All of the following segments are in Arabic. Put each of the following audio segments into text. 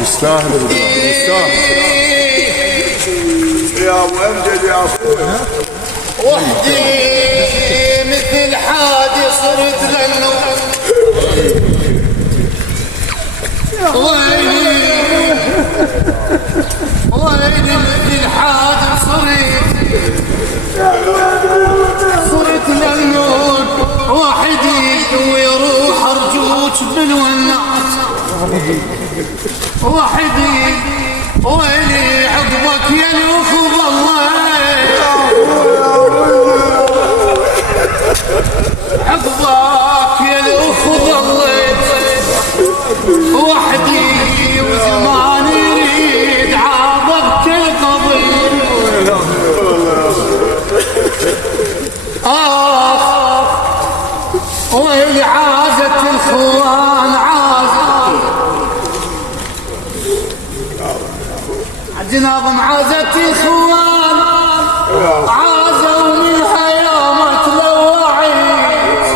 يستاهل يستاهل يا ابو امجد يا اخوي. وحدي مثل حادي صرت غنو ويلي مثل حادي صرت غنون وحدي ويروح ارجوك بالونات وحدي ويلي عقبك يا الاخو والله عقبك يا الاخو ضليت وحدي وزمان يريد عاضبك القضية ويلي عازت الخوان جنابهم عازت الخوان عازوا منها يوم تلوعيت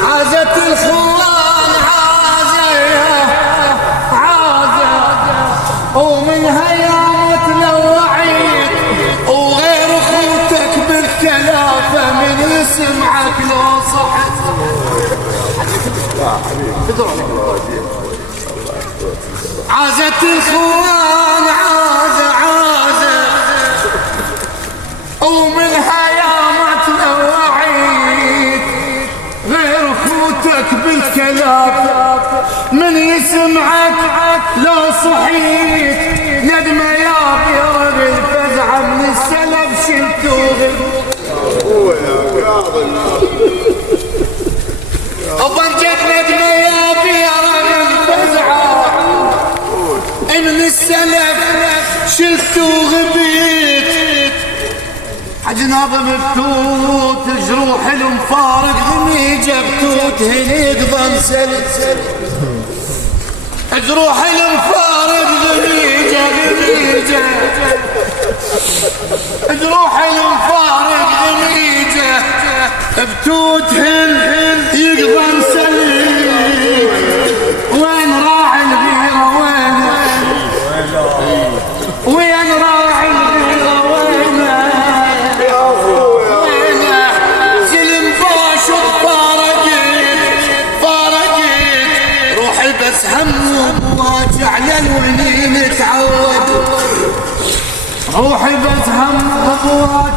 عازت الخوان عازة ومنها يوم تلوعيت وغير اخوتك بالكلافة من يسمعك لو صحت عازت الخوان عازة ومنها يا ما تلوعيت غير اخوتك بالكلام من يسمعك لو صحيت ندمة يا بيرغ الفزعة من السلب شلتوه وبنجد ندمة يا بيرغ الفزعة من السلف شلتو غبيت عجناب مبتوت الجروح المفارق ضميجة بتوت هنيك ضم سلت جروح المفارق ضميجة جروح المفارق ضميجة بتوت هن يقضم سلت وين راعي الغيرة وين راعي الغيرة وينه سلم باشط فارقت روحي بس هم واجع للونين تعود روحي بس هم واجع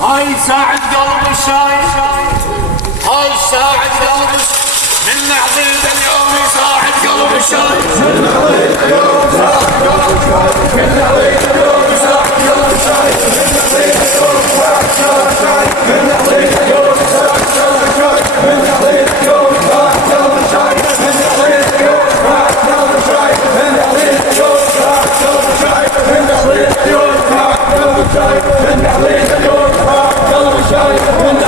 هاي ساعة قلب الشاي هاي ساعة قلب من عظيم اليوم ساعة قلب الشاي من عظيم اليوم ساعة قلب الشاي من عظيم اليوم ساعة قلب الشاي من عظيم اليوم ساعة قلب الشاي من عظيم اليوم ساعة قلب الشاي من عظيم اليوم ساعة قلب الشاي من عظيم اليوم ساعة قلب الشاي من عظيم اليوم ساعة قلب الشاي من عظيم اليوم ساعة قلب الشاي من